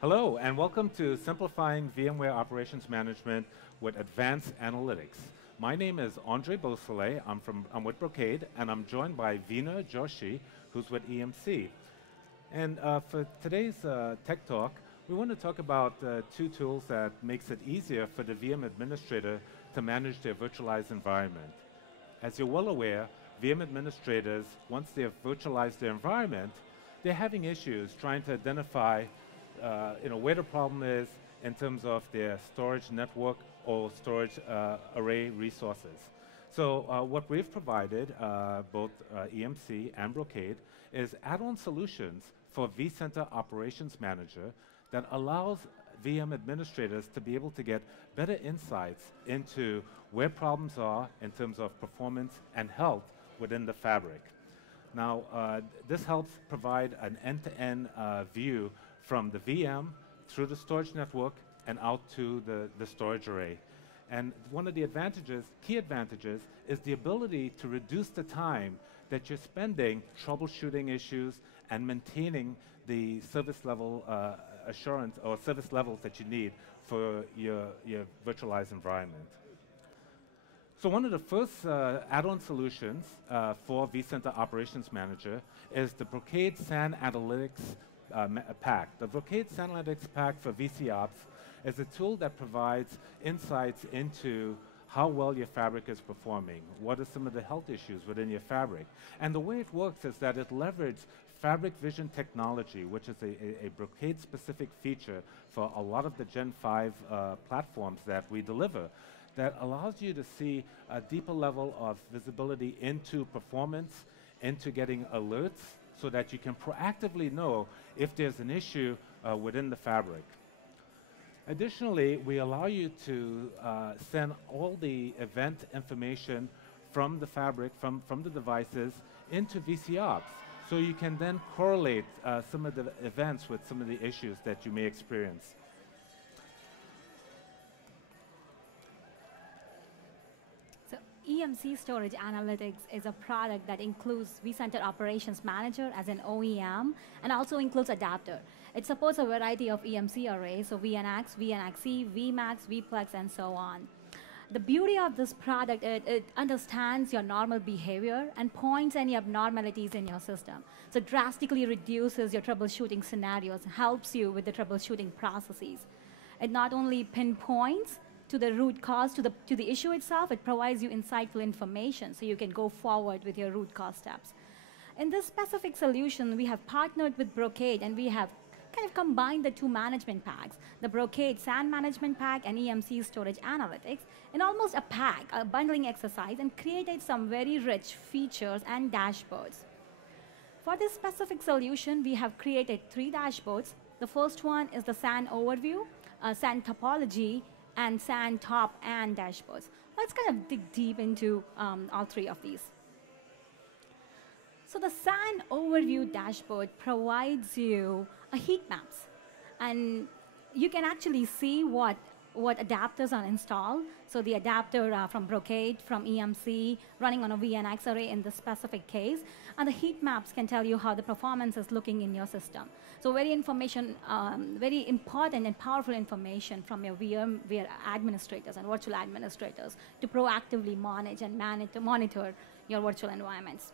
Hello, and welcome to Simplifying VMware Operations Management with Advanced Analytics. My name is Andre Beausoleil. I'm with Brocade, and I'm joined by Veena Joshi, who's with EMC. And for today's Tech Talk, we want to talk about two tools that makes it easier for the VM administrator to manage their virtualized environment. As you're well aware, VM administrators, once they've virtualized their environment, they're having issues trying to identify where the problem is in terms of their storage network or storage array resources. So what we've provided, both EMC and Brocade, is add-on solutions for vCenter Operations Manager that allows VM administrators to be able to get better insights into where problems are in terms of performance and health within the fabric. Now, this helps provide an end-to-end view from the VM through the storage network and out to the storage array. And one of the key advantages, is the ability to reduce the time that you're spending troubleshooting issues and maintaining the service level assurance or service levels that you need for your virtualized environment. So one of the first add-on solutions for vCenter Operations Manager is the Brocade SAN Analytics Pack. The Brocade SAN Analytics Pack for VCOps is a tool that provides insights into how well your fabric is performing, what are some of the health issues within your fabric. And the way it works is that it leverages Fabric Vision technology, which is a Brocade-specific feature for a lot of the Gen 5 platforms that we deliver, that allows you to see a deeper level of visibility into performance, into getting alerts, so that you can proactively know if there's an issue within the fabric. Additionally, we allow you to send all the event information from the fabric, from the devices, into VCOps. So you can then correlate some of the events with some of the issues that you may experience. EMC Storage Analytics is a product that includes vCenter Operations Manager as an OEM and also includes adapter. It supports a variety of EMC arrays, so VNX, VNXC, VMax, VPlex, and so on. The beauty of this product, it understands your normal behavior and points any abnormalities in your system. So drastically reduces your troubleshooting scenarios, helps you with the troubleshooting processes. It not only pinpoints to the root cause, to the issue itself, it provides you insightful information so you can go forward with your root cause steps. In this specific solution, we have partnered with Brocade, and we have kind of combined the two management packs, the Brocade SAN Management Pack and EMC Storage Analytics, in almost a pack, a bundling exercise, and created some very rich features and dashboards. For this specific solution, we have created 3 dashboards. The first one is the SAN overview, SAN topology, and SAN top and dashboards. Let's kind of dig deep into all 3 of these. So the SAN overview dashboard provides you a heat maps, and you can actually see what adapters are installed. So the adapter from Brocade, from EMC, running on a VNX array in this specific case. And the heat maps can tell you how the performance is looking in your system. So very important and powerful information from your VMware administrators and virtual administrators to proactively manage and monitor your virtual environments.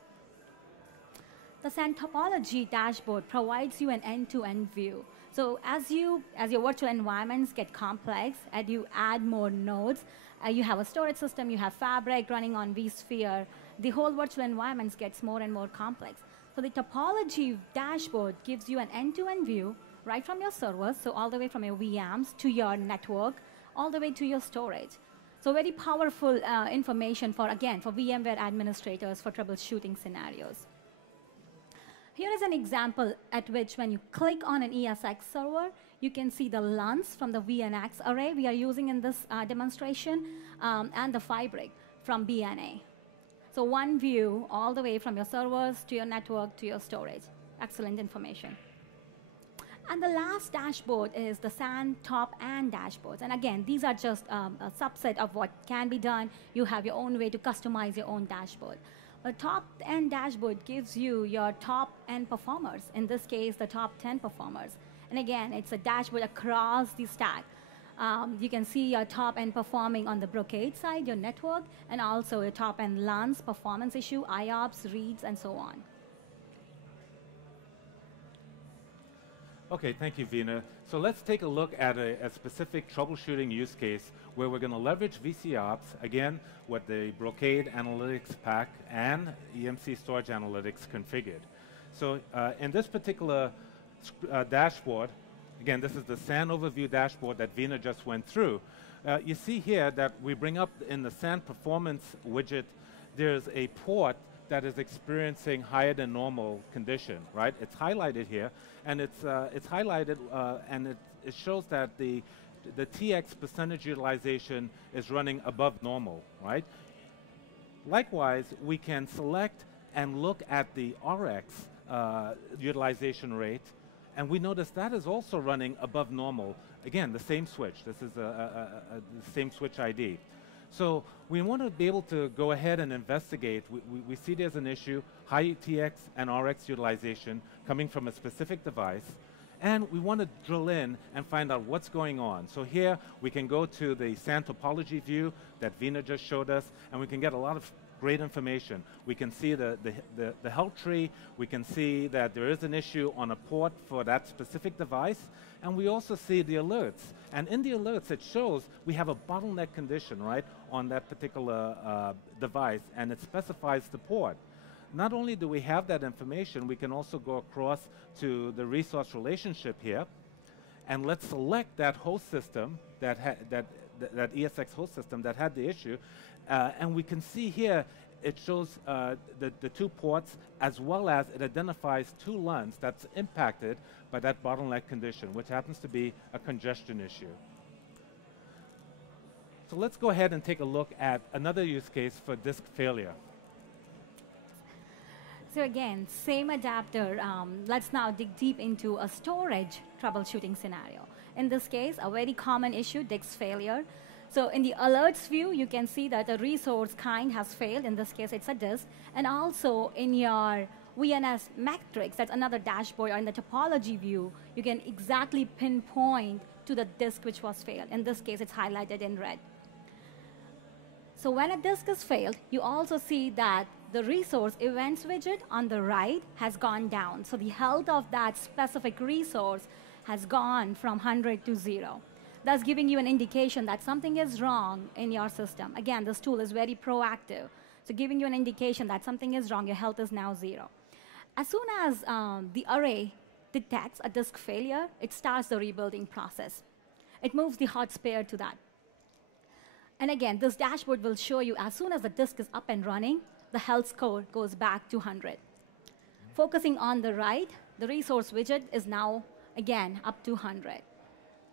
The SAN topology dashboard provides you an end-to-end view. So as your virtual environments get complex, and you add more nodes, you have a storage system, you have Fabric running on vSphere, the whole virtual environments gets more and more complex. So the topology dashboard gives you an end-to-end view right from your servers, so all the way from your VMs to your network, all the way to your storage. So very powerful information for VMware administrators for troubleshooting scenarios. Here is an example at which when you click on an ESX server, you can see the LUNs from the VNX array we are using in this demonstration, and the Fabric from BNA. So one view all the way from your servers to your network to your storage. Excellent information. And the last dashboard is the SAN top and dashboards. And again, these are just a subset of what can be done. You have your own way to customize your own dashboard. A top-end dashboard gives you your top-end performers, in this case, the top 10 performers. And again, it's a dashboard across the stack. You can see your top end performing on the Brocade side, your network, and also your top end LANs, performance issue, IOPS, reads, and so on. Okay, thank you, Veena. So let's take a look at a specific troubleshooting use case where we're going to leverage VCOps, again, with the Brocade Analytics Pack and EMC Storage Analytics configured. So in this particular dashboard, again, this is the SAN overview dashboard that Veena just went through. You see here that we bring up in the SAN performance widget, there's a port that is experiencing higher than normal condition, right? It's highlighted here, and it's highlighted, and it shows that the TX percentage utilization is running above normal, right? Likewise, we can select and look at the RX utilization rate, and we notice that is also running above normal. Again, the same switch. This is the same switch ID. So we want to be able to go ahead and investigate. We see there's an issue, high TX and RX utilization coming from a specific device, and we want to drill in and find out what's going on. So here we can go to the SAN topology view that Veena just showed us, and we can get a lot of great information. We can see the health tree. We can see that there is an issue on a port for that specific device, and we also see the alerts. And in the alerts, it shows we have a bottleneck condition, right, on that particular device, and it specifies the port. Not only do we have that information, we can also go across to the resource relationship here, and let's select that host system, that ESX host system that had the issue, and we can see here it shows the two ports, as well as it identifies two LUNs that's impacted by that bottleneck condition, which happens to be a congestion issue. So let's go ahead and take a look at another use case for disk failure. So again, same adapter. Let's now dig deep into a storage troubleshooting scenario. In this case, a very common issue, disk failure. So in the alerts view, you can see that a resource kind has failed. In this case, it's a disk. And also in your VNS metrics, that's another dashboard, or in the topology view, you can exactly pinpoint to the disk which was failed. In this case, it's highlighted in red. So when a disk is failed, you also see that the resource events widget on the right has gone down. So the health of that specific resource has gone from 100 to 0. Thus giving you an indication that something is wrong in your system. Again, this tool is very proactive. So giving you an indication that something is wrong, your health is now 0. As soon as the array detects a disk failure, it starts the rebuilding process. It moves the hot spare to that. And again, this dashboard will show you as soon as the disk is up and running, the health score goes back to 100. Focusing on the right, the resource widget is now, again, up to 100.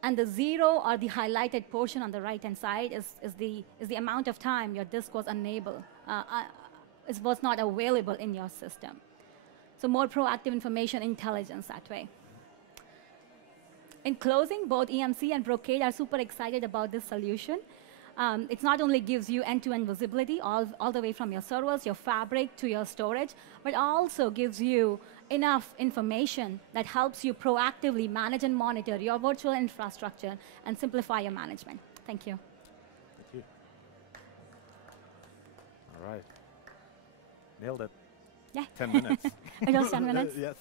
And the 0, or the highlighted portion on the right-hand side, is the amount of time your disk was unable, it was not available in your system. So more proactive information intelligence that way. In closing, both EMC and Brocade are super excited about this solution. It not only gives you end-to-end visibility all the way from your servers, your fabric, to your storage, but also gives you enough information that helps you proactively manage and monitor your virtual infrastructure and simplify your management. Thank you. Thank you. All right. Nailed it. Yeah. 10 minutes. It was 10 minutes? Yes.